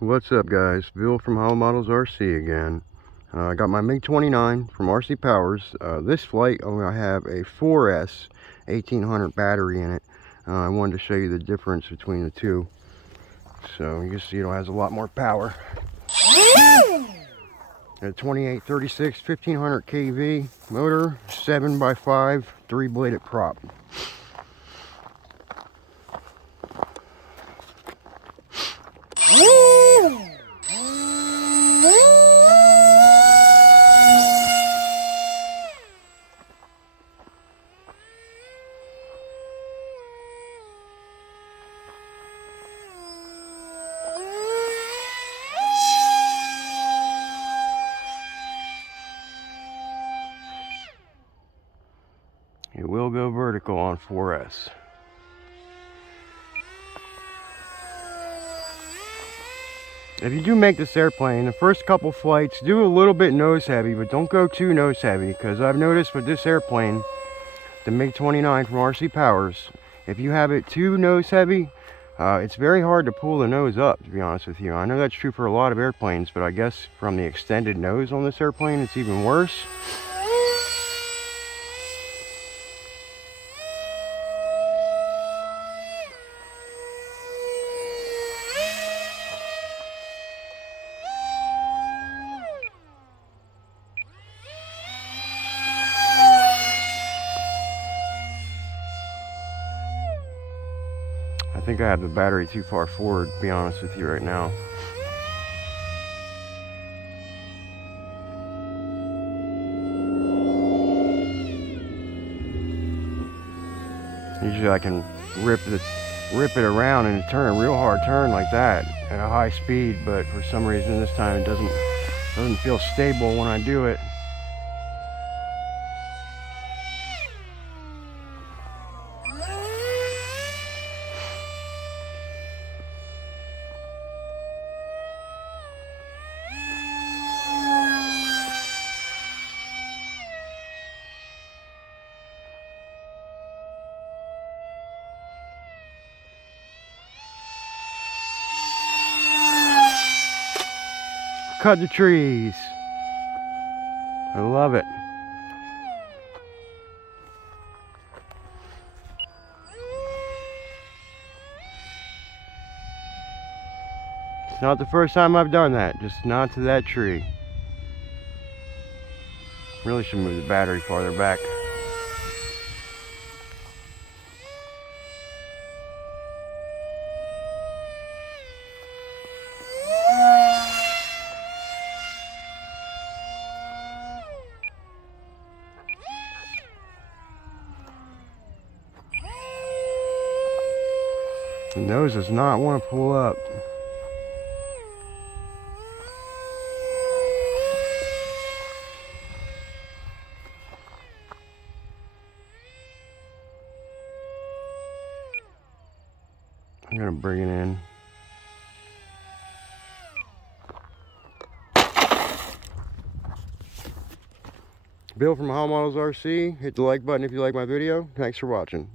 What's up, guys? Bill from HoloModels RC again. I got my MiG-29 from RC Powers. This flight, I have a 4S 1800 battery in it. I wanted to show you the difference between the two. So you can see it has a lot more power. A 2836 1500 kV motor, 7x5, 3-bladed prop. It will go vertical on 4S. If you do make this airplane, the first couple flights, do a little bit nose heavy, but don't go too nose heavy, because I've noticed with this airplane, the MiG-29 from RC Powers, if you have it too nose heavy, it's very hard to pull the nose up, to be honest with you. I know that's true for a lot of airplanes, but I guess from the extended nose on this airplane, it's even worse. I think I have the battery too far forward, to be honest with you right now. Usually I can rip it around and turn a real hard turn like that at a high speed, but for some reason this time it doesn't feel stable when I do it. Cut the trees. I love it. It's not the first time I've done that, just not to that tree. Really should move the battery farther back. The nose does not want to pull up. I'm going to bring it in. Bill from HoloModels RC. Hit the like button if you like my video. Thanks for watching.